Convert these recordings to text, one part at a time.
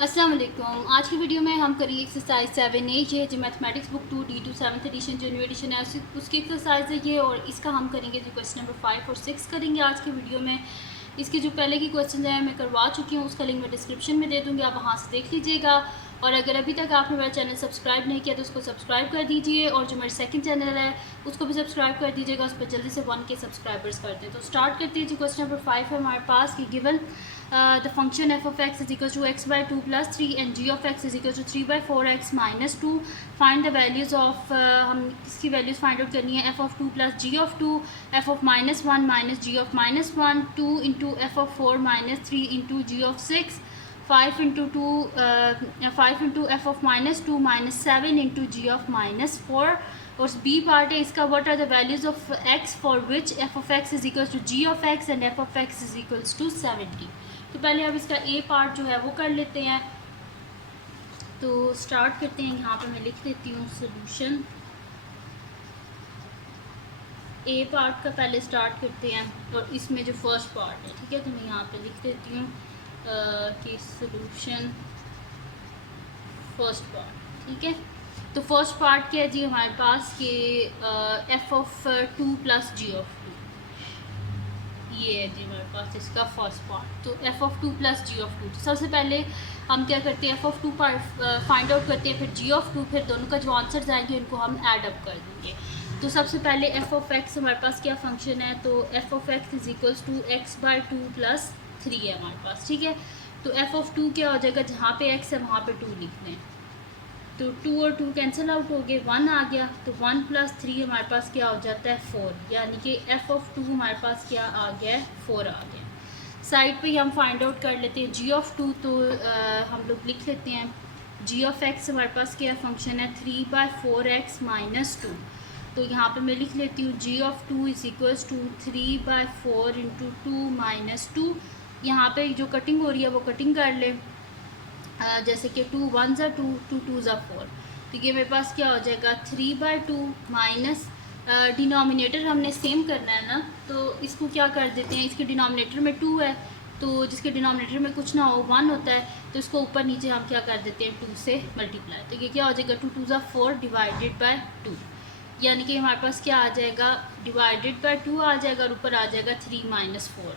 अस्सलाम वालेकुम। आज की वीडियो में हम करेंगे एक्सरसाइज 7A। ये है जो mathematics book 2D2 7th edition जो न्यू एडिशन है उसकी एक्सरसाइज है ये, और इसका हम करेंगे जो क्वेश्चन नंबर 5 और 6 करेंगे आज की वीडियो में। इसके जो पहले की क्वेश्चन हैं मैं करवा चुकी हूँ, उसका लिंक मैं डिस्क्रिप्शन में दे दूँगी, आप वहाँ से देख लीजिएगा। और अगर अभी तक आपने मेरा चैनल सब्सक्राइब नहीं किया तो उसको सब्सक्राइब कर दीजिए, और जो मेरा सेकंड चैनल है उसको भी सब्सक्राइब कर दीजिएगा, उस पर जल्दी से 1K सब्सक्राइबर्स करते हैं। तो स्टार्ट करते हैं जी। क्वेश्चन नंबर 5 है हमारे पास कि given the function f of x is equal to x by 2 plus 3 and g of x is equal to 3 by 4x minus 2. Find the values of हम इसकी वैल्यूज़ फाइंड आउट करनी है। f of 2 plus g of 2, f of minus 1 minus g of minus 1, 2 into f of 4 minus 3 into g of 6, 5 into 5 into f of minus 2 minus 7 into g of minus 4। और B part है इसका, what are the values of x for which f of x is equals to g of x and f of x is equals to 70। तो पहले अब इसका ए part जो है वो कर लेते हैं। तो स्टार्ट करते हैं, यहाँ पे मैं लिख देती हूँ सोल्यूशन। ए पार्ट का पहले स्टार्ट करते हैं, और इसमें जो फर्स्ट पार्ट है, ठीक है, तो मैं यहाँ पे लिख देती हूँ कि सोल्यूशन फर्स्ट पार्ट, ठीक है। तो फर्स्ट पार्ट क्या है जी हमारे पास कि f of 2 plus g of 2, ये है जी हमारे पास इसका फर्स्ट पार्ट। तो F of 2 plus g of 2, तो सबसे पहले हम क्या करते हैं, एफ ऑफ 2 फाइंड आउट करते हैं, फिर जी ऑफ 2, फिर दोनों का जो आंसर्स आएंगे उनको हम ऐड अप कर देंगे। तो सबसे पहले एफ ऑफ एक्स हमारे पास क्या फंक्शन है, तो F of x is equals to x by 2 plus 3 है हमारे पास, ठीक है। तो एफ ऑफ 2 क्या हो जाएगा, जहाँ पे एक्स है वहाँ पे 2 लिख लें, तो 2 और 2 कैंसिल आउट हो गए, 1 आ गया, तो 1 प्लस 3 हमारे पास क्या हो जाता है 4, यानी कि एफ ऑफ 2 हमारे पास क्या आ गया है 4 आ गया। साइड पे ही हम फाइंड आउट कर लेते हैं जी ऑफ 2, तो हम लोग लिख लेते हैं जी ऑफ एक्स हमारे पास क्या फंक्शन है 3 बाय 4x माइनस 2। तो यहाँ पे मैं लिख लेती हूँ G of 2 is equals to 3 by 4 into 2 minus 2। यहाँ पे जो कटिंग हो रही है वो कटिंग कर ले, जैसे कि 2 1 ज़ा 2, 2 2 ज़ा 4, तो ये मेरे पास क्या हो जाएगा 3 बाय 2 माइनस डिनोमिनेटर हमने सेम करना है ना, तो इसको क्या कर देते हैं, इसके डिनोमिनेटर में 2 है, तो जिसके डिनोमिनेटर में कुछ ना हो 1 होता है, तो इसको ऊपर नीचे हम क्या कर देते हैं 2 से मल्टीप्लाई। तो ये क्या हो जाएगा 2 2 ज़ा 4 डिवाइडेड बाय 2, यानी कि हमारे पास क्या आ जाएगा डिवाइडेड बाय 2 आ जाएगा, और ऊपर आ जाएगा 3 माइनस 4,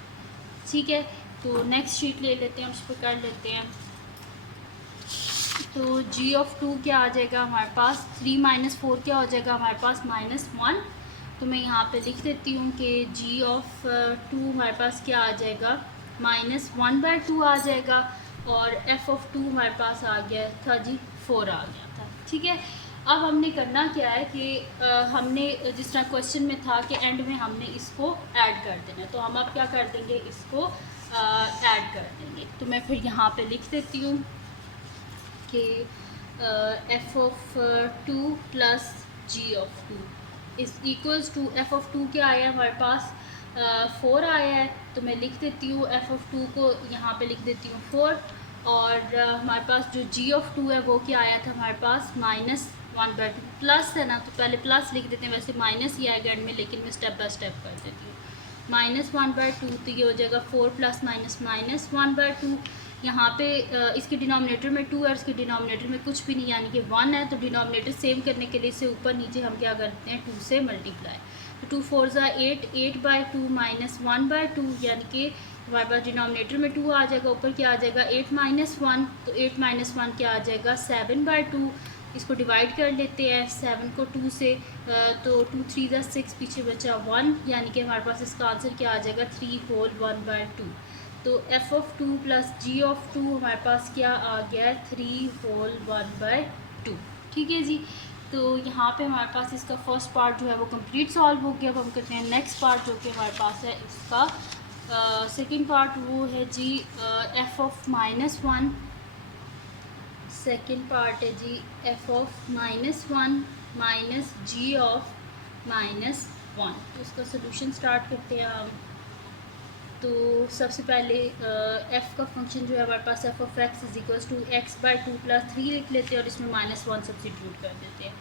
ठीक है। तो नेक्स्ट शीट ले लेते हैं, उस पर कर लेते हैं। तो g ऑफ 2 क्या आ जाएगा हमारे पास 3 माइनस 4 क्या हो जाएगा हमारे पास -1। तो मैं यहाँ पे लिख देती हूँ कि g ऑफ 2 हमारे पास क्या आ जाएगा -1/2 आ जाएगा, और f ऑफ 2 हमारे पास आ गया था जी 4 आ गया था, ठीक है। अब हमने करना क्या है कि हमने जिस तरह क्वेश्चन में था कि एंड में हमने इसको ऐड कर देना है, तो हम अब क्या कर देंगे, इसको ऐड कर देंगे। तो मैं फिर यहाँ पे लिख देती हूँ कि f of 2 plus g of 2 is equals to f of 2 क्या आया हमारे पास 4 आया है, तो मैं लिख देती हूँ एफ ऑफ 2 को यहाँ पे लिख देती हूँ 4, और हमारे पास जो जी ऑफ 2 है वो क्या आया था हमारे पास -1/2, प्लस है ना, तो पहले प्लस लिख देते हैं, वैसे माइनस ही आएगा एंड में, लेकिन मैं स्टेप बाय स्टेप कर देती हूँ। -1/2, तो ये हो जाएगा 4 प्लस माइनस -1/2। यहाँ पे इसके डिनोमिनेटर में 2 है, इसके डिनोमिनेटर में कुछ भी नहीं, यानी कि 1 है, तो डिनोमिनेटर सेम करने के लिए इसे ऊपर नीचे हम क्या करते हैं 2 से मल्टीप्लाई। तो 2 4 ज़ा 8, 8/2 माइनस 1/2, यानी कि हमारे पास डिनोमिनेटर में 2 आ जाएगा, ऊपर क्या आ जाएगा 8 माइनस 1, तो 8 माइनस 1 क्या आ जाएगा 7/2। इसको डिवाइड कर लेते हैं 7 को 2 से, तो 2 3 ज़ा 6, पीछे बचा 1, यानी कि हमारे पास इसका आंसर क्या आ जाएगा 3 होल 1/2। तो F of 2 plus g of 2 हमारे पास क्या आ गया 3 होल 1/2, ठीक है जी। तो यहाँ पे हमारे पास इसका फर्स्ट पार्ट जो है वो कंप्लीट सॉल्व हो गया। अब हम करते हैं नेक्स्ट पार्ट जो कि हमारे पास है इसका सेकंड पार्ट, वो है G F of -1। Second part है G F of -1 minus G of -1। तो इसका सोल्यूशन स्टार्ट करते हैं हम। तो सबसे पहले f का फंक्शन जो है हमारे पास f of x is equals to x by 2 plus 3 लिख लेते हैं, और इसमें -1 सब्सिट्यूट कर देते हैं।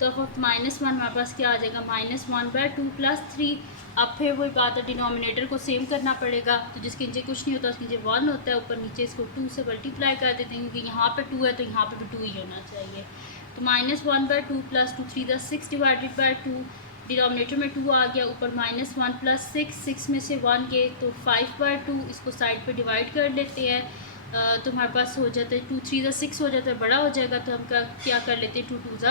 तो एफ ऑफ -1 हमारे पास क्या आ जाएगा, -1/2 + 3। अब फिर वही बात है, डिनोमिनेटर को सेम करना पड़ेगा, तो जिसके नीचे कुछ नहीं होता उसके नीचे 1 होता है, ऊपर नीचे इसको 2 से मल्टीप्लाई कर देते हैं, क्योंकि यहाँ पे 2 है तो यहाँ पे भी 2 ही होना चाहिए। तो -1/2 + 2 3 = 6 / 2, डिनोमिनेटर में 2 आ गया, ऊपर -1 + 6 में से 1 गए तो 5/2, इसको साइड पे डिवाइड कर लेते हैं। तो हमारे पास हो जाता है 2 3 = 6 हो जाता है, बड़ा हो जाएगा, तो हम क्या कर लेते हैं 2 2 =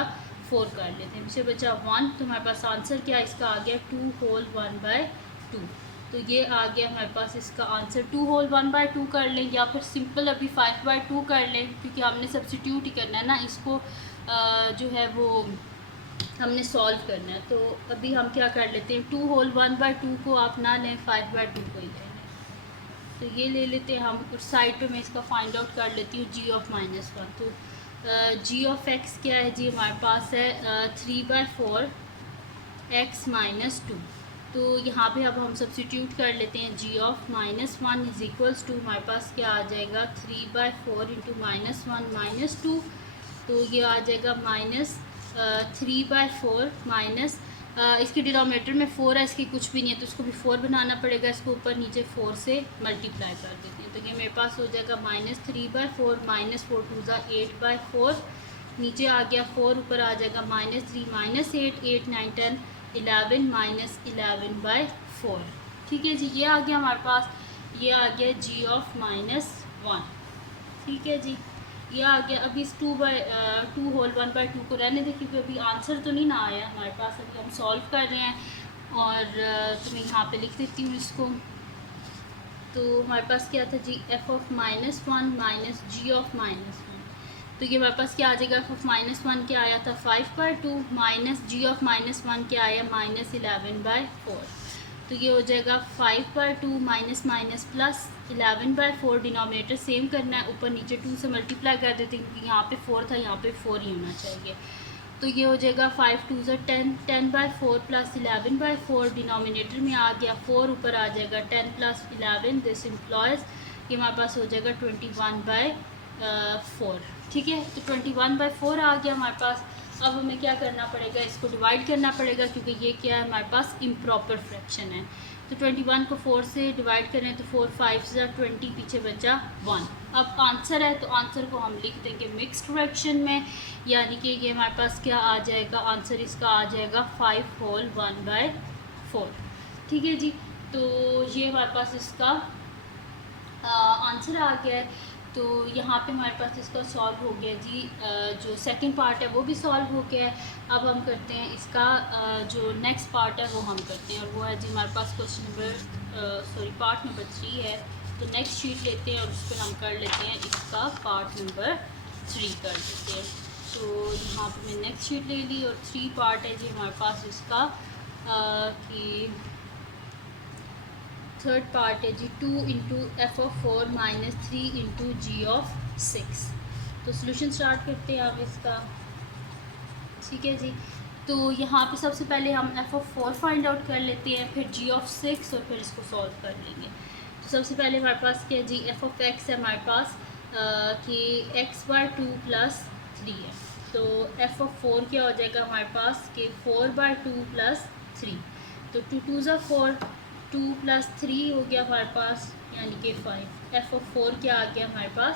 4 कर लेते हैं, पीछे बचा 1। तो हमारे पास आंसर क्या इसका आ गया 2 होल 1/2। तो ये आ गया हमारे पास इसका आंसर 2 होल 1/2 कर लें, या फिर सिंपल अभी 5/2 कर लें, क्योंकि हमने सब्सिट्यूट ही करना है ना, इसको जो है वो हमने सॉल्व करना है। तो अभी हम क्या कर लेते हैं, 2 होल 1/2 को आप ना लें, 5/2 को ही लें। तो ये ले लेते हैं हम, कुछ साइड पे मैं इसका फाइंड आउट कर लेती हूँ g ऑफ -1। तो g ऑफ x क्या है जी, हमारे पास है 3/4 x - 2। तो यहाँ पे अब हम सब्सिट्यूट कर लेते हैं, g ऑफ -1 = हमारे पास क्या आ जाएगा 3/4 × -1 - 2। तो ये आ जाएगा -3/4 इसके डिनोमिनेटर में 4 है, इसकी कुछ भी नहीं है तो इसको भी 4 बनाना पड़ेगा, इसको ऊपर नीचे 4 से मल्टीप्लाई कर देते हैं। तो ये मेरे पास हो जाएगा -3/4 -4 2 = 8/4, नीचे आ गया 4, ऊपर आ जाएगा -3 - 8 8 9 10 11 -11/4। ठीक है जी, ये आ गया हमारे पास, ये आ गया g ऑफ -1। ठीक है जी, ये आ गया। अभी इस 2 होल 1/2 को रहने दें, क्योंकि अभी आंसर तो नहीं ना आया हमारे पास, अभी हम सॉल्व कर रहे हैं। और तो मैं यहाँ पे लिख देती हूँ इसको। तो हमारे पास क्या था जी, f of -1 minus g of -1। तो ये हमारे पास क्या आ जाएगा, f ऑफ -1 क्या आया था 5/2 माइनस g ऑफ -1 क्या आया -11/4। तो ये हो जाएगा 5/2 minus minus plus 11/4, denominator same करना है, ऊपर नीचे 2 से मल्टीप्लाई कर देते हैं, क्योंकि यहाँ पे 4 था, यहाँ पे 4 ही होना चाहिए। तो ये हो जाएगा 5 2 = 10 10/4 प्लस 11/4, डिनोमिनेटर में आ गया 4, ऊपर आ जाएगा 10 + 11, दिस इम्प्लॉयज़ ये हमारे पास हो जाएगा 21/4। ठीक है, तो 21/4 आ गया हमारे पास। अब हमें क्या करना पड़ेगा, इसको डिवाइड करना पड़ेगा, क्योंकि ये क्या है हमारे पास इम्प्रॉपर फ्रैक्शन है। तो 21 को 4 से डिवाइड करें तो 4 5 = 20, पीछे बचा 1। अब आंसर है, तो आंसर को हम लिख देंगे मिक्स्ड फ्रैक्शन में, यानी कि ये हमारे पास क्या आ जाएगा, आंसर इसका आ जाएगा 5 होल 1/4। ठीक है जी, तो ये हमारे पास इसका आंसर आ गया है। तो यहाँ पे हमारे पास इसका सॉल्व हो गया जी, जो सेकंड पार्ट है वो भी सॉल्व हो गया है। अब हम करते हैं इसका जो नेक्स्ट पार्ट है वो हम करते हैं, और वो है जी हमारे पास पार्ट नंबर 3 है। तो नेक्स्ट शीट लेते हैं और उस पर हम कर लेते हैं इसका पार्ट नंबर 3 कर देते हैं। तो यहाँ पे मैं नेक्स्ट शीट ले ली और 3 पार्ट है जी हमारे पास इसका, कि थर्ड पार्ट है जी 2 × f(4) - 3 × g(6). तो सोल्यूशन स्टार्ट करते हैं आप इसका। ठीक है जी, तो यहाँ पे सबसे पहले हम f(4) फाइंड आउट कर लेते हैं, फिर g(6) और फिर इसको सॉल्व कर लेंगे। तो सबसे पहले हमारे पास क्या जी, f(x) है हमारे पास कि x/2 + 3 है। तो f(4) क्या हो जाएगा हमारे पास कि 4/2 + 3। तो 2 2 = 4, 2 + 3 हो गया हमारे पास, यानी कि 5। f(4) क्या आ गया हमारे पास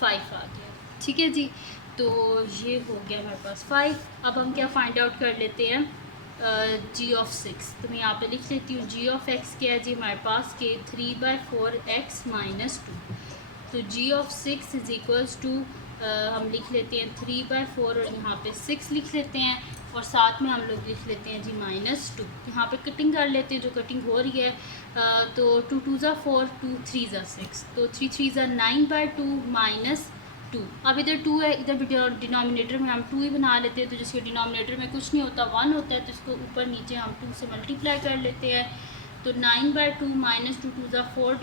5 आ गया। ठीक है जी, तो ये हो गया हमारे पास 5। अब हम क्या फाइंड आउट कर लेते हैं g(6). तो मैं यहाँ पे लिख लेती हूँ g(x) क्या है जी हमारे पास कि 3/4x - 2। तो g(6) = हम लिख लेते हैं 3/4 और यहाँ पे 6 लिख लेते हैं, और साथ में हम लोग लिख लेते हैं जी -2। यहाँ पे कटिंग कर लेते हैं, जो कटिंग हो रही है। तो 2 2 = 4, 2 3 = 6, तो 3 3 = 9/2 - 2। अब इधर 2 है, इधर भी डिनोमिनेटर में हम 2 ही बना लेते हैं, तो जिसके डिनोमिनेटर में कुछ नहीं होता 1 होता है, तो इसको ऊपर नीचे हम 2 से मल्टीप्लाई कर लेते हैं। तो 9/2 - 2 2 = 4 /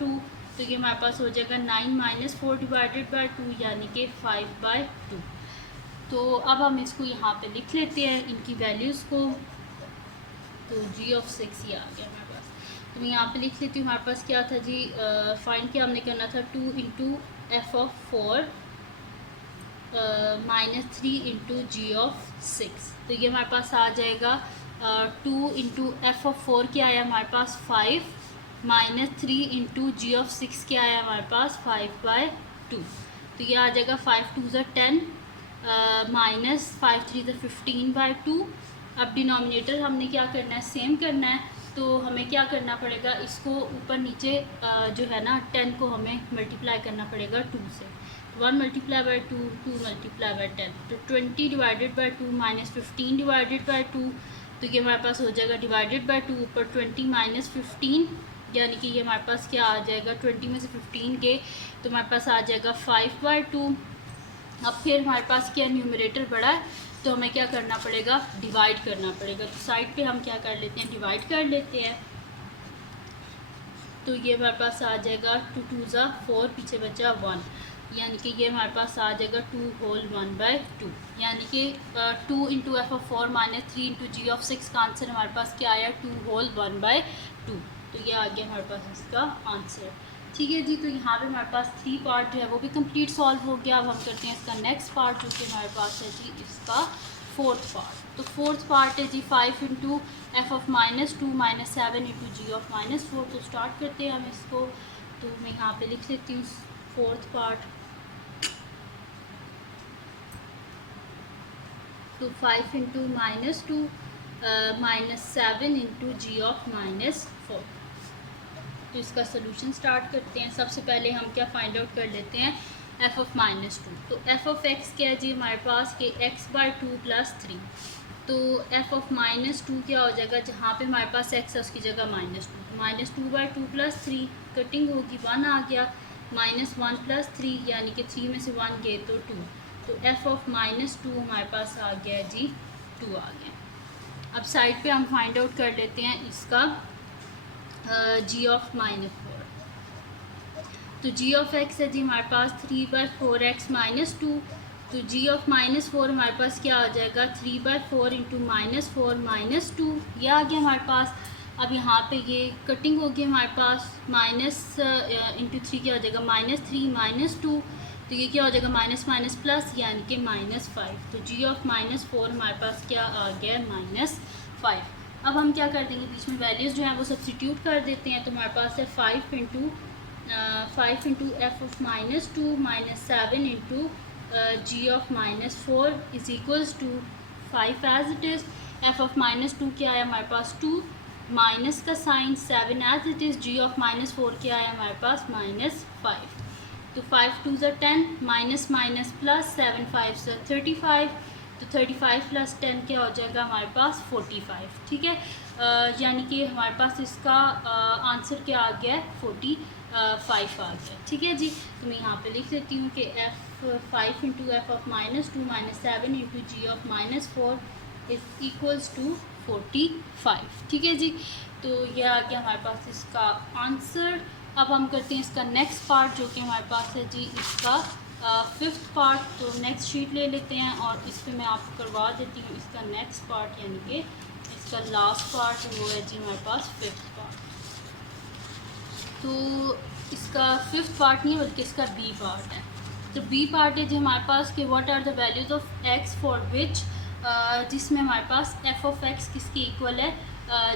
2, तो ये हमारे पास हो जाएगा 9 - 4 / 2, यानी कि 5/2। तो अब हम इसको यहाँ पे लिख लेते हैं इनकी वैल्यूज़ को। तो g(6) ये आ गया हमारे पास। तो मैं यहाँ पे लिख लेती हूँ, हमारे पास क्या था जी, फाइंड क्या हमने करना था 2 × f(4) -3 इंटू जी ऑफ 6। तो ये हमारे पास आ जाएगा 2 इंटू एफ ऑफ 4 क्या आया हमारे पास 5, -3 इंटू जी ऑफ 6 क्या आया हमारे पास 5/2। तो ये आ जाएगा 5 2 ज़ा 10 -5 3 ज़ा 15/2। अब डिनोमिनेटर हमने क्या करना है, सेम करना है। तो हमें क्या करना पड़ेगा, इसको ऊपर नीचे जो है ना 10 को हमें मल्टीप्लाई करना पड़ेगा 2 से। 1 मल्टीप्लाई बाई 2, 2 मल्टीप्लाई बाई 10, तो 20 डिवाइडेड बाई 2 -15 डिवाइडेड बाई 2। तो ये हमारे पास हो जाएगा डिवाइडेड बाई 2 ऊपर 20 -15, यानी कि ये हमारे पास क्या आ जाएगा 20 में से 15 के, तो हमारे पास आ जाएगा 5/2। अब फिर हमारे पास क्या न्यूमरेटर बड़ा है, तो हमें क्या करना पड़ेगा, डिवाइड करना पड़ेगा। तो साइड पे हम क्या कर लेते हैं, डिवाइड कर लेते हैं। तो ये हमारे पास आ जाएगा 2 2 ज़ा 4, पीछे बचा 1, यानी कि ये हमारे पास आ जाएगा 2 होल 1/2, यानी कि 2 into f of 4 -3 into g of 6 का आंसर हमारे पास क्या आया 2 होल 1/2। तो ये आ गया हमारे पास इसका आंसर। ठीक है जी, तो यहाँ पे हमारे पास 3 पार्ट जो है वो भी कंप्लीट सॉल्व हो गया। अब हम करते हैं इसका नेक्स्ट पार्ट, जो कि हमारे पास है जी इसका 4th पार्ट। तो 4th पार्ट है G 5 into f of -2 -7 into g of -4। तो स्टार्ट करते हैं हम इसको। तो मैं यहाँ पे लिख लेती हूँ 4th पार्ट। तो 5 इंटू -2 -7 इंटू जी ऑफ -4। तो इसका सोल्यूशन स्टार्ट करते हैं। सबसे पहले हम क्या फाइंड आउट कर लेते हैं, एफ़ ऑफ -2। तो एफ़ ऑफ एक्स क्या है जी हमारे पास कि x/2 + 3। तो एफ़ ऑफ -2 क्या हो जाएगा, जहाँ पे हमारे पास x है उसकी जगह -2, तो -2/2 + 3 कटिंग होगी, 1 आ गया, -1 + 3 यानी कि 3 में से 1 गए तो 2। तो एफ़ ऑफ -2 हमारे पास आ गया जी 2 आ गया। अब साइड पे हम फाइंड आउट कर लेते हैं इसका जी ऑफ -4। तो जी ऑफ एक्स है जी हमारे पास 3/4x -2। तो जी ऑफ -4 हमारे पास क्या आ जाएगा 3/4 इंटू -4 -2, ये आ गया हमारे पास। अब यहाँ पे ये कटिंग होगी हमारे पास, माइनस इंटू 3 क्या हो जाएगा -3 -2। तो ये क्या हो जाएगा माइनस माइनस प्लस, यानी कि -5। तो जी ऑफ -4 हमारे पास क्या आ गया -5। अब हम क्या कर देंगे, बीच में वैल्यूज़ जो हैं वो सब्स्टिट्यूट कर देते हैं। तो हमारे पास है 5 into f of -2 -7 into g of -4 is equals to 5 as it is. F of -2 क्या आया हमारे पास 2, माइनस का sign 7 as it is. G of -4 क्या आया हमारे पास -5। तो 5 2 ज़ा 10, माइनस माइनस प्लस, 7 5 ज़ा 35। तो 35 + 10 क्या हो जाएगा हमारे पास 45। ठीक है, यानी कि हमारे पास इसका आंसर क्या आ गया है 45 आ गया। ठीक है जी, तो मैं यहाँ पे लिख देती हूँ कि f5 into f of -2 -7 into g of -4 is equals to 45। ठीक है जी, तो यह आ गया हमारे पास इसका आंसर। अब हम करते हैं इसका नेक्स्ट पार्ट, जो कि हमारे पास है जी इसका 5th पार्ट। तो नेक्स्ट शीट ले लेते हैं और इस पर मैं आपको करवा देती हूँ इसका नेक्स्ट पार्ट, यानी कि इसका लास्ट पार्ट वो है जी हमारे पास 5th पार्ट। तो इसका 5th पार्ट नहीं बल्कि इसका बी पार्ट है। तो बी पार्ट है जी हमारे पास कि what are the values of x for which, जिसमें हमारे पास एफ ऑफ एक्स किसकी इक्वल है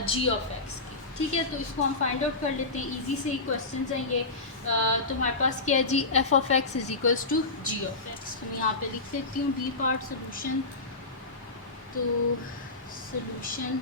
जी ऑफ एक्स की। ठीक है, तो इसको हम फाइंड आउट कर लेते हैं। इजी से ही क्वेश्चन हैं ये। तो हमारे पास क्या है G F of x is equals to ji of x. तो मैं यहाँ पे लिख देती हूँ बी पार्ट सोल्यूशन। तो सोल्यूशन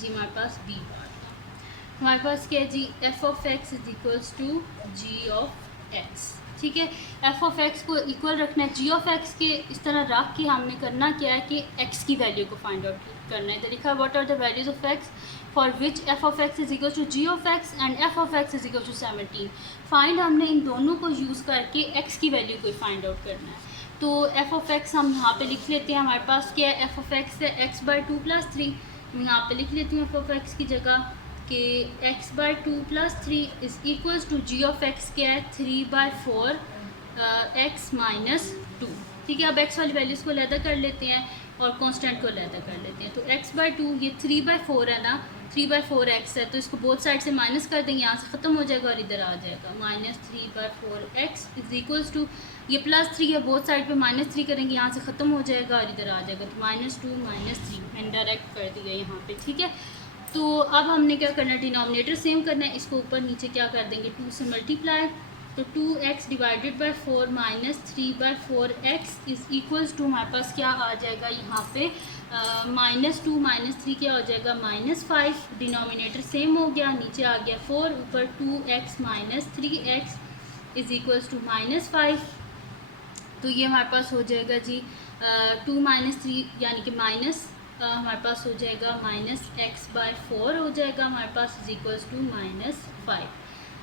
जी हमारे पास बी पार्ट हमारे पास क्या है G F of x is equals to ji of x. ठीक है, एफ ऑफ एक्स को इक्वल रखना है जी ऑफ एक्स के, इस तरह रख के हमने करना क्या है कि एक्स की वैल्यू को फाइंड आउट करना है। तो लिखा what are the values of x for which f of x is equal to ji of x and f of x is equal to 17। Find हमने इन दोनों को यूज़ करके एक्स की वैल्यू को फाइंड आउट करना है। तो एफ ऑफ एक्स हम यहाँ पे लिख लेते हैं, हमारे पास क्या है एफ ऑफ एक्स है x/2 + 3। मैं यहाँ पे लिख लेती हूँ एफ ऑफ एक्स की जगह कि x/2 + 3 is equals to ji of x क्या है 3/4 x - 2। ठीक है, अब x वाली वैल्यूज़ को अलहदा कर लेते हैं और कांस्टेंट को अलहदा कर लेते हैं। तो x/2 ये 3/4 है ना, 3/4x है, तो इसको बोथ साइड से माइनस कर देंगे, यहाँ से ख़त्म हो जाएगा और इधर आ जाएगा -3/4x इज इक्वल्स टू, ये +3 है, बोथ साइड पे -3 करेंगे, यहाँ से ख़त्म हो जाएगा और इधर आ जाएगा, तो -2 -3 मैंने डायरेक्ट कर दिया यहाँ पे, ठीक है। तो अब हमने क्या करना है, डिनोमिनेटर सेम करना है, इसको ऊपर नीचे क्या कर देंगे, 2 से मल्टीप्लाई, तो 2x divided by 4 -3/4x is equals to, हमारे पास क्या आ जाएगा यहाँ पे -2 -3 क्या हो जाएगा -5, डिनोमिनेटर सेम हो गया, नीचे आ गया 4, ऊपर 2x -3x is equals to -5, तो ये हमारे पास हो जाएगा जी 2 -3 यानी कि माइनस हमारे पास हो जाएगा -x/4 हो जाएगा हमारे पास इज इक्वल्स टू -5।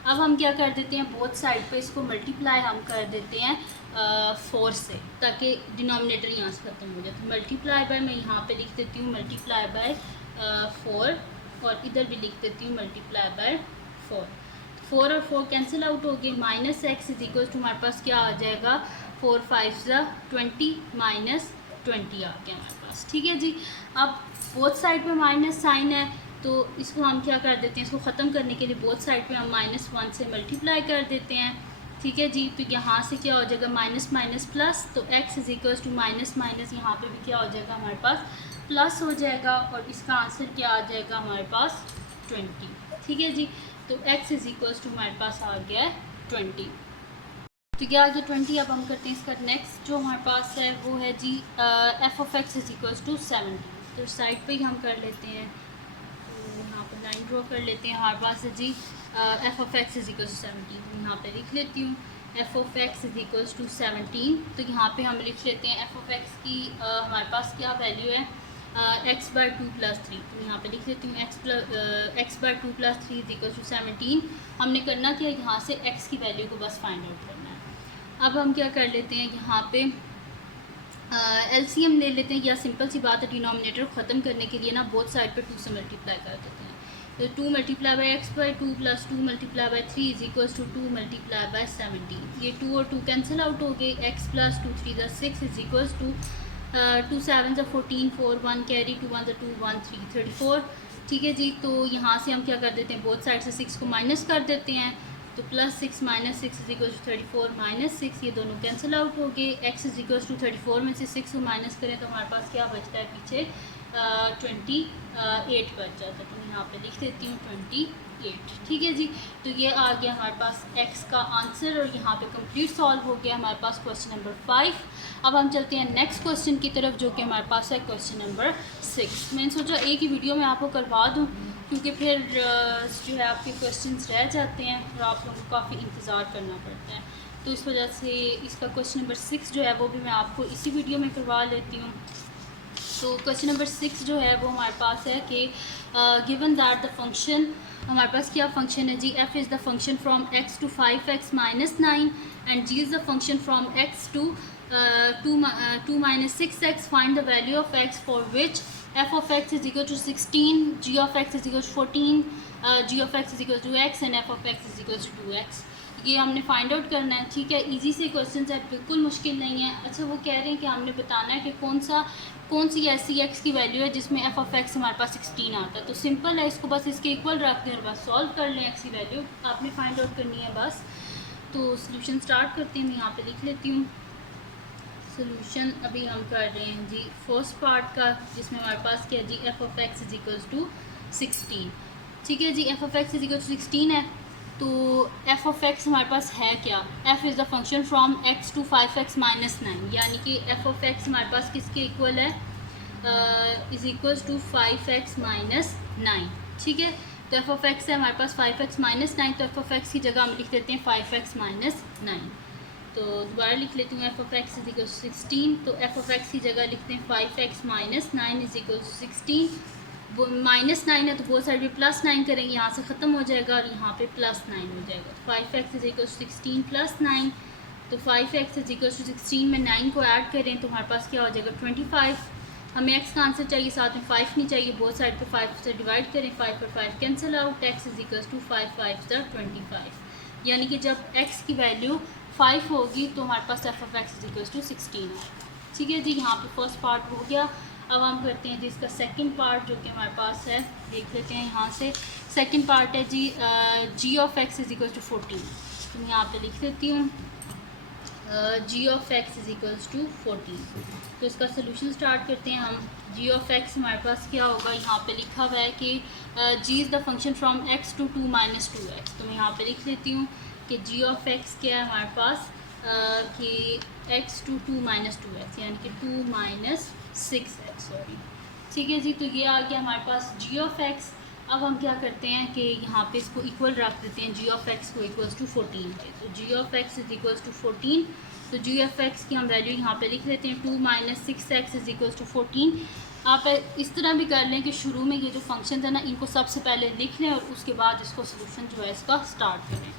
अब हम क्या कर देते हैं, बोथ साइड पे इसको मल्टीप्लाई हम कर देते हैं 4 से, ताकि डिनोमिनेटर यहाँ से ख़त्म हो जाए, तो मल्टीप्लाई बाय मैं यहाँ पे लिख देती हूँ मल्टीप्लाई बाय 4, और इधर भी लिख देती हूँ मल्टीप्लाई बाय 4, 4 और 4 कैंसिल आउट हो गए, -x इज इक्वल्स टू हमारे पास क्या आ जाएगा 4 5 20 -20 आ गया हमारे पास, ठीक है जी। अब बोथ साइड पे माइनस साइन है, तो इसको हम क्या कर देते हैं, इसको ख़त्म करने के लिए बोथ साइड पे हम -1 से मल्टीप्लाई कर देते हैं, ठीक है जी। तो यहाँ से क्या हो जाएगा माइनस माइनस प्लस, तो x is equals to minus minus, यहाँ पे भी क्या हो जाएगा हमारे पास प्लस हो जाएगा, और इसका आंसर क्या आ जाएगा हमारे पास 20, ठीक है जी। तो x इज इक्वल्स टू हमारे पास आ गया है 20, तो क्या आ गया 20। अब हम करते हैं इसका नेक्स्ट जो हमारे पास है वो है जी f(x) इज इक्वल्स टू 70, तो साइड पे ही हम कर लेते हैं, तो यहाँ पे लाइन ड्रॉ कर लेते हैं, हमारे पास है जी f(x) इज इक्वल्स टू 70, यहाँ पे लिख लेती हूँ f(x) इज इक्वल्स टू 17, तो यहाँ पे हम लिख लेते हैं f(x) की हमारे पास क्या वैल्यू है x/2 + 3, तो यहाँ पे लिख लेती हूँ x/2 + 3 इज इक्वल्स टू 17। हमने करना क्या, यहाँ से x की वैल्यू को बस फाइंड आउट करना है। अब हम क्या कर लेते हैं, यहाँ पे LCM ले लेते हैं, या सिंपल सी बात है डिनोमिनेटर को ख़त्म करने के लिए ना बोथ साइड पे 2 से मल्टीप्लाई कर देते हैं, तो 2 × x/2 + 2 × 3 इज इक्वल्स टू 2 × 17, ये 2 और 2 कैंसिल आउट हो गए, x + 2 3 = 6 is equals to 2 7 = 14 4 1 carry 2 1 = 2 1 3 34, ठीक है जी। तो यहाँ से हम क्या कर देते हैं, बोथ साइड से 6 को माइनस कर देते हैं, तो +6 - 6 इज इक्वल्स टू 34 - 6, ये दोनों कैंसिल आउट हो गए, x इज इक्वल्स टू 34 में से 6 को माइनस करें तो हमारे पास क्या बचता है पीछे 28 बच जाता है, तो मैं यहाँ पे लिख देती हूँ 28, ठीक है जी। तो ये आ गया हमारे पास x का आंसर, और यहाँ पे कंप्लीट सॉल्व हो गया हमारे पास क्वेश्चन नंबर 5। अब हम चलते हैं नेक्स्ट क्वेश्चन की तरफ, जो कि हमारे पास है क्वेश्चन नंबर 6। मैंने सोचा एक ही वीडियो में आपको करवा दूँ, क्योंकि फिर जो है आपके क्वेश्चंस रह जाते हैं और आप लोगों को काफ़ी इंतज़ार करना पड़ता है, तो इस वजह से इसका क्वेश्चन नंबर 6 जो है वो भी मैं आपको इसी वीडियो में करवा लेती हूँ। तो क्वेश्चन नंबर 6 जो है वो हमारे पास है कि गिवन दैट द फंक्शन, हमारे पास क्या फंक्शन है जी, f is the function from x to 5x - 9 and g is the function from x to 2 - 6x, find the value of x for which f(x) is equal to 16, g(x) is equal to 14, g(x) is equal to x and f(x) is equal to 2x। ये हमने find out करना है, ठीक है। Easy से question है, बिल्कुल मुश्किल नहीं है। अच्छा, वो कह रहे हैं कि हमने बताना है कि कौन सी ऐसी x की वैल्यू है जिसमें f(x) हमारे पास 16 आता है, तो सिंपल है, इसको बस इसके इक्वल रख दें और बस सॉल्व कर लें। x की वैल्यू आपने फाइंड आउट करनी है बस। तो सोल्यूशन स्टार्ट करते हैं, मैं यहाँ पे लिख लेती हूँ सोल्यूशन। अभी हम कर रहे हैं जी फर्स्ट पार्ट का, जिसमें हमारे पास क्या है जी f(x) इज इक्वल्स टू 16, ठीक है जी। f(x) इज इक्वल टू 16 है, तो f(x) हमारे पास है क्या, f is the function from x to 5x - 9, यानी कि f(x) हमारे पास किसके इक्वल है, इज़ इक्वल्स टू 5x - 9, ठीक है। तो f(x) है हमारे पास 5x - 9, तो f(x) की जगह हम लिख देते हैं 5x - 9। तो दोबारा लिख लेती हूँ f(x) इज इक्वल टू 16, तो f(x) की जगह लिखते हैं 5x - 9 इज इक्वल टू 16। -9 है तो बहुत साइड पे +9 करेंगे, यहाँ से ख़त्म हो जाएगा और यहाँ पे +9 हो जाएगा। तो 5x इज इक्वल टू 16 + 9, तो 5x इज इक्वल टू 16 में 9 को ऐड करें तो हमारे पास क्या हो जाएगा 25। हमें x का आंसर चाहिए, साथ में 5 नहीं चाहिए, बहुत साइड पे 5 से डिवाइड करें, 5 पर 5 cancel out, x is equal to 5 5 25, यानी कि जब x की वैल्यू 5 होगी तो हमारे पास f(x) इज इक्वल टू 16 है, ठीक है जी। यहाँ पे फर्स्ट पार्ट हो गया। अब हम करते हैं जी इसका सेकंड पार्ट जो कि हमारे पास है, देख लेते हैं यहाँ से। सेकंड पार्ट है G G of x is equals to 14। तो मैं यहाँ पे लिख देती हूँ G of x is equals to 14। तो इसका सोल्यूशन स्टार्ट करते हैं हम। जी ऑफ एक्स हमारे पास क्या होगा, यहाँ पे लिखा हुआ है कि G is the function from x to 2 minus 2x। तो मैं यहाँ पे लिख लेती हूँ कि जी ऑफ एक्स क्या है हमारे पास कि x टू 2 माइनस 2x, यानी कि 2 माइनस 6x, सॉरी। ठीक है जी, तो ये आ गया हमारे पास जी ऑफ एक्स। अब हम क्या करते हैं कि यहाँ पे इसको इक्वल रख देते हैं जी ऑफ एक्स को इक्वल्स टू 14 पे। तो G of x is equals to 14। तो जी ऑफ एक्स की हम वैल्यू यहाँ पे लिख लेते हैं 2 minus 6x is equals to 14। आप इस तरह भी कर लें कि शुरू में ये जो फंक्शन है ना, इनको सबसे पहले लिख लें और उसके बाद इसको सोल्यूशन जो है इसका स्टार्ट करें।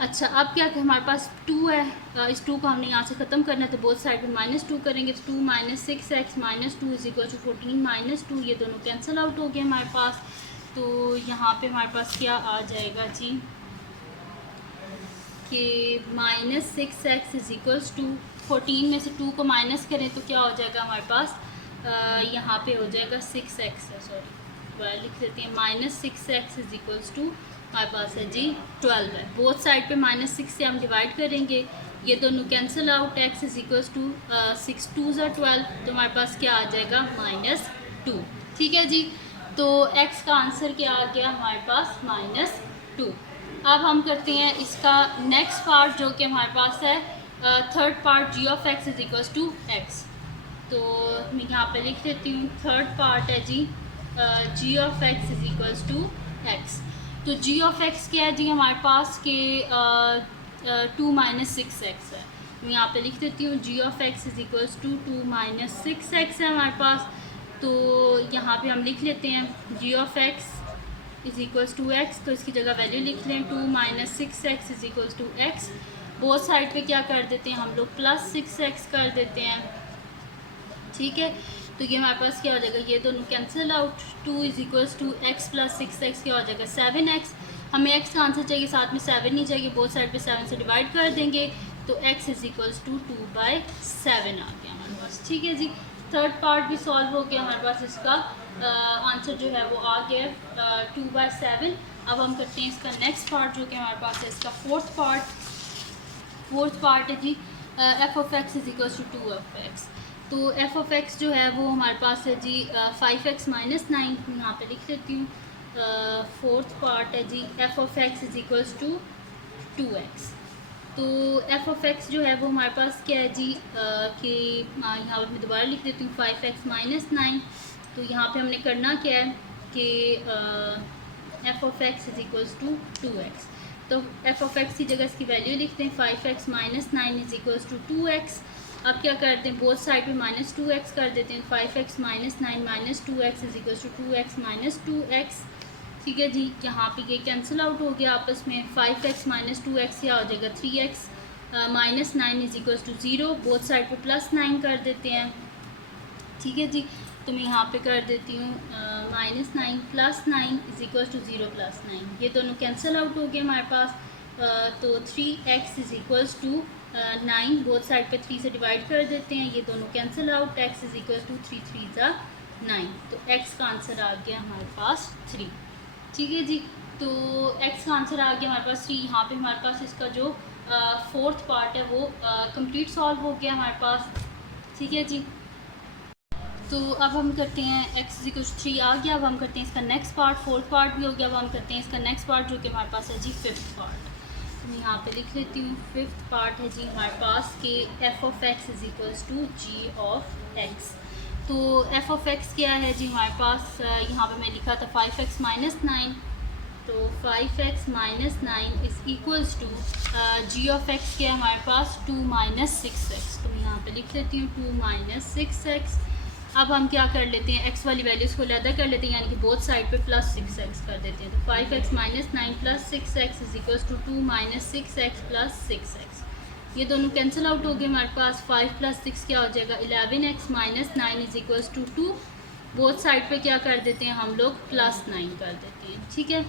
अच्छा, अब क्या कि हमारे पास 2 है, इस 2 को हमने यहाँ से ख़त्म करना है, तो बोथ साइड में -2 करेंगे। 2 minus 6x minus 2 is equal to 14 minus 2, ये दोनों कैंसिल आउट हो गए हमारे पास। तो यहाँ पे हमारे पास क्या आ जाएगा जी कि -6x इज इक्वल्स टू 14 में से 2 को माइनस करें तो क्या हो जाएगा हमारे पास, यहाँ पे हो जाएगा 6x है, सॉरी लिख देते हैं -6x इज इक्वल्स टू हमारे पास है जी 12 है। बोथ साइड पे -6 से हम डिवाइड करेंगे, ये दोनों cancel out. x is equals to 6 2 ज़ा 12, तो हमारे पास क्या आ जाएगा -2। ठीक है जी, तो x का आंसर क्या आ गया हमारे पास -2। अब हम करते हैं इसका नेक्स्ट पार्ट जो कि हमारे पास है third part, g of x is equals to x. तो मैं यहाँ पे लिख देती हूँ थर्ड पार्ट है G G of x is equals to x. तो जी ऑफ एक्स क्या है जी हमारे पास के 2 माइनस 6x है। मैं यहाँ पे लिख देती हूँ G of x is equals to 2 minus 6x है हमारे पास। तो यहाँ पे हम लिख लेते हैं G of x is equals to x, तो इसकी जगह वैल्यू लिख लें 2 minus 6x is equals to x. Both side पे क्या कर देते हैं हम लोग प्लस 6x कर देते हैं। ठीक है, तो ये हमारे पास क्या हो जाएगा, ये दोनों cancel out. 2 is equals to x plus 6x क्या हो जाएगा 7x। हमें x का आंसर चाहिए, साथ में 7 नहीं चाहिए, बोथ साइड पे 7 से डिवाइड कर देंगे तो x इज इक्वल्स टू 2/7 आ गया हमारे पास। ठीक है जी, थर्ड पार्ट भी सॉल्व हो गया हमारे पास, इसका आंसर जो है वो आ गया 2/7। अब हम करते हैं इसका नेक्स्ट पार्ट जो कि हमारे पास है इसका फोर्थ पार्ट है G F of x is equals to 2 of x. तो एफ ऑफ एक्स जो है वो हमारे पास है जी 5x माइनस 9, यहाँ पे लिख देती हूँ। फोर्थ पार्ट है G F of x is equals to 2x। तो एफ ऑफ एक्स जो है वो हमारे पास क्या है जी कि यहाँ पर मैं दोबारा लिख देती हूँ 5x माइनस 9। तो यहाँ पे हमने करना क्या है कि f of x is equals to 2x। तो एफ ऑफ एक्स की जगह इसकी वैल्यू लिखते हैं 5x minus 9 is equals to 2x। अब क्या करते हैं, बोथ साइड पे -2x कर देते हैं। 5x minus 9 minus 2x is equals to 2x minus 2x। ठीक है जी, यहाँ पे ये कैंसिल आउट हो गया आपस में। 5x माइनस 2x क्या हो जाएगा 3x minus 9 is equals to 0। Both side पे +9 कर देते हैं। ठीक है जी, तो मैं यहाँ पे कर देती हूँ -9 + 9 इज इक्वल्स टू 0 + 9। ये दोनों कैंसिल आउट हो गए हमारे पास। तो 3x is equals to 9, both side पे 3 से डिवाइड कर देते हैं, ये दोनों cancel out. x is equal to 3 3 ज़ा 9, तो x का आंसर आ गया हमारे पास 3। ठीक है जी, तो x का आंसर आ गया हमारे पास 3। यहाँ पे हमारे पास इसका जो फोर्थ पार्ट है वो कंप्लीट सॉल्व हो गया हमारे पास। ठीक है जी, तो अब हम करते हैं x इज इक्वल टू 3 आ गया। अब हम करते हैं इसका नेक्स्ट पार्ट, फोर्थ पार्ट भी हो गया। अब हम करते हैं इसका नेक्स्ट पार्ट जो कि हमारे पास है जी फिफ्थ पार्ट। मैं यहाँ पे लिख लेती हूँ फिफ्थ पार्ट है जी हमारे पास कि f of x is equals to ji of x. तो एफ ऑफ एक्स क्या है जी हमारे पास, यहाँ पे मैं लिखा था 5x माइनस 9। तो 5x minus 9 is equals to ji of x क्या है हमारे पास 2 माइनस 6x। तो मैं यहाँ पे लिख लेती हूँ 2 माइनस 6x। अब हम क्या कर लेते हैं, x वाली वैल्यूज़ को लैदा कर लेते हैं, यानी कि बोथ साइड पे +6x कर देते हैं। तो 5x minus 9 + 6x is equals to 2 minus 6x + 6x। ये दोनों कैंसिल आउट हो गए हमारे पास। 5 + 6 क्या हो जाएगा 11x minus 9 is equals to 2। Both side पे क्या कर देते हैं हम लोग +9 कर देते हैं। ठीक है,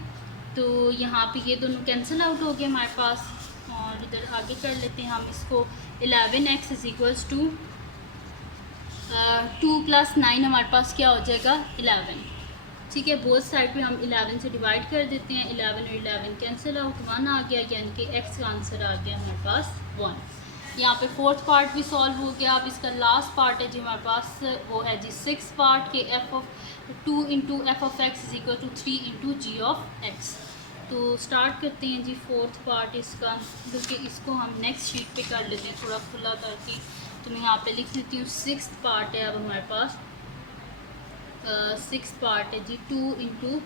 तो यहाँ पे ये दोनों कैंसिल आउट हो गए हमारे पास। और इधर आगे कर लेते हैं हम इसको 11x इज इक्वल्स टू 2 + 9 हमारे पास क्या हो जाएगा 11। ठीक है, बोथ साइड पे हम 11 से डिवाइड कर देते हैं। 11 और 11 कैंसिल आउट, 1 आ गया, यानी कि x का आंसर आ गया हमारे पास 1। यहाँ पे फोर्थ पार्ट भी सॉल्व हो गया। अब इसका लास्ट पार्ट है जी हमारे पास, वो है जी 6 पार्ट के f(2 × f(x) = 3 × g(x)। तो स्टार्ट करते हैं जी फोर्थ पार्ट इसका, क्योंकि इसको हम नेक्स्ट शीट पे कर लेते हैं थोड़ा खुला करके। तो मैं यहाँ पे लिख लेती हूँ 6th पार्ट है अब हमारे पास। 6th पार्ट है जी 2 ×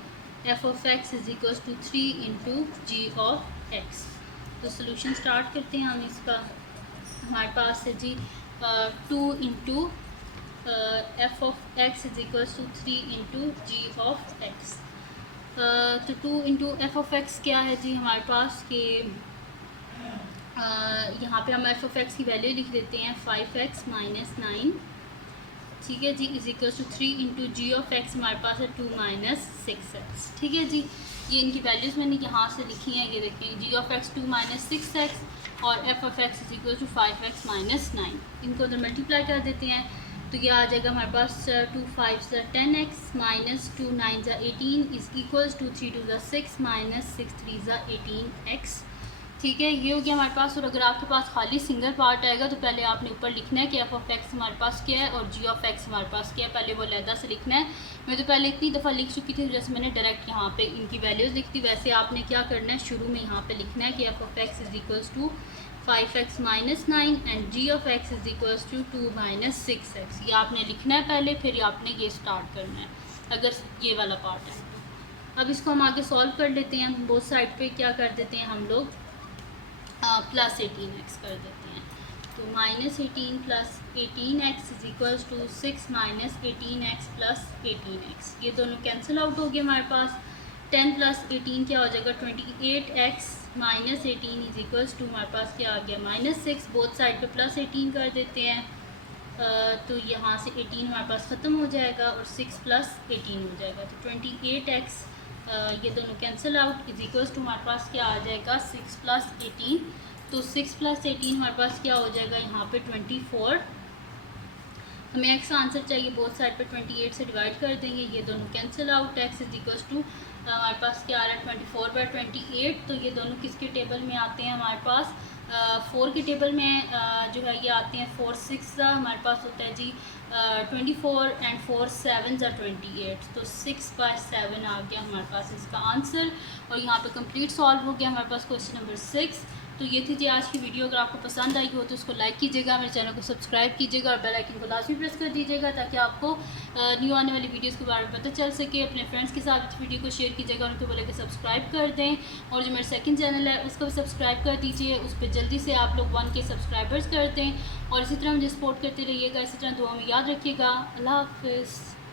f(x) = 3 × g(x)। तो सोल्यूशन स्टार्ट करते हैं हम इसका। हमारे पास है जी 2 × f(x) = 3 × g(x)। तो 2 × f(x) क्या है जी हमारे पास के यहाँ पे हम f(x) की वैल्यू लिख देते हैं 5x - 9। ठीक है जी, = 3 × g(x) हमारे पास है 2 - 6x। ठीक है जी, ये इनकी वैल्यूज़ मैंने यहाँ से लिखी हैं। ये देखें, g(x) 2 - 6x और f(x) = 5x - 9। इनको उधर मल्टीप्लाई कर देते हैं तो ये आ जाएगा हमारे पास 2 × 5 = 10x - 2 × 9 = 18 = 3 × 2 = 6 - 6 × 3 = 18x। ठीक है, ये हो गया हमारे पास। और अगर आपके पास खाली सिंगल पार्ट आएगा तो पहले आपने ऊपर लिखना है कि f(x) हमारे पास क्या है और g(x) हमारे पास क्या है, पहले वो अलहदा से लिखना है। मैं तो पहले इतनी दफ़ा लिख चुकी थी, जैसे मैंने डायरेक्ट यहाँ पे इनकी वैल्यूज़ लिख दी, वैसे आपने क्या करना है, शुरू में यहाँ पे लिखना है कि f(x) = 5x - 9 and g(x) = 2 - 6x। ये आपने लिखना है पहले, फिर आपने ये स्टार्ट करना है अगर ये वाला पार्ट है। अब इसको हम आगे सॉल्व कर लेते हैं। बोथ साइड पे क्या कर देते हैं हम लोग, +18x कर देते हैं। तो -18 + 18x = 6 - 18x + 18x। ये दोनों कैंसिल आउट हो गए हमारे पास। 10 + 18 क्या हो जाएगा 28x - 18 = हमारे पास क्या आ गया -6। बोथ साइड पे +18 कर देते हैं। तो यहाँ से 18 हमारे पास ख़त्म हो जाएगा और 6 + 18 हो जाएगा। तो 28x ये दोनों कैंसिल आउट = हमारे पास क्या आ जाएगा 6 + 18। तो 6 + 18 हमारे पास क्या हो जाएगा यहाँ पे 24। हमें x का आंसर चाहिए, बोथ साइड पे 28 से डिवाइड कर देंगे, ये दोनों कैंसिल आउट। x = हमारे पास क्या आ रहा है 24/28। तो ये दोनों किसके टेबल में आते हैं हमारे पास, 4 के टेबल में जो है ये आते हैं। 4 6 हमारे पास होता है जी 24 एंड 4 7 28। तो 6/7 आ गया हमारे पास इसका आंसर। और यहाँ पे कंप्लीट सॉल्व हो गया हमारे पास क्वेश्चन नंबर 6। तो ये थी जी आज की वीडियो। अगर आपको पसंद आई हो तो उसको लाइक कीजिएगा, मेरे चैनल को सब्सक्राइब कीजिएगा और बेल आइकन को लाजमी प्रेस कर दीजिएगा ताकि आपको न्यू आने वाली वीडियोस के बारे में पता चल सके। अपने फ्रेंड्स के साथ इस वीडियो को शेयर कीजिएगा, उनको बोले कि सब्सक्राइब कर दें। और जो मेरा सेकंड चैनल है उसको भी सब्सक्राइब कर दीजिए, उस पर जल्दी से आप लोग 1K सब्सक्राइबर्स कर दें। और इसी तरह मुझे सपोर्ट करते रहिएगा, इसी तरह दुआ में याद रखिएगा। अल्लाह हाफ़िज़।